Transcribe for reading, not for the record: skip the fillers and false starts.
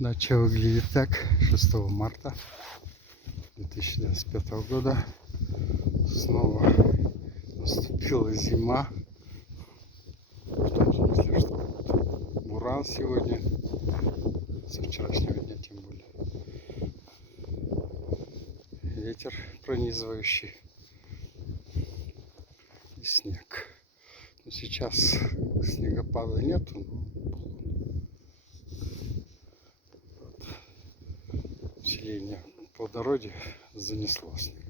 Дача выглядит так. 6 марта 2025 года. Снова наступила зима. В том смысле, что буран сегодня. Со вчерашнего дня тем более. Ветер пронизывающий. И снег. Но сейчас снегопада нету. Селение плодородия занесло снег.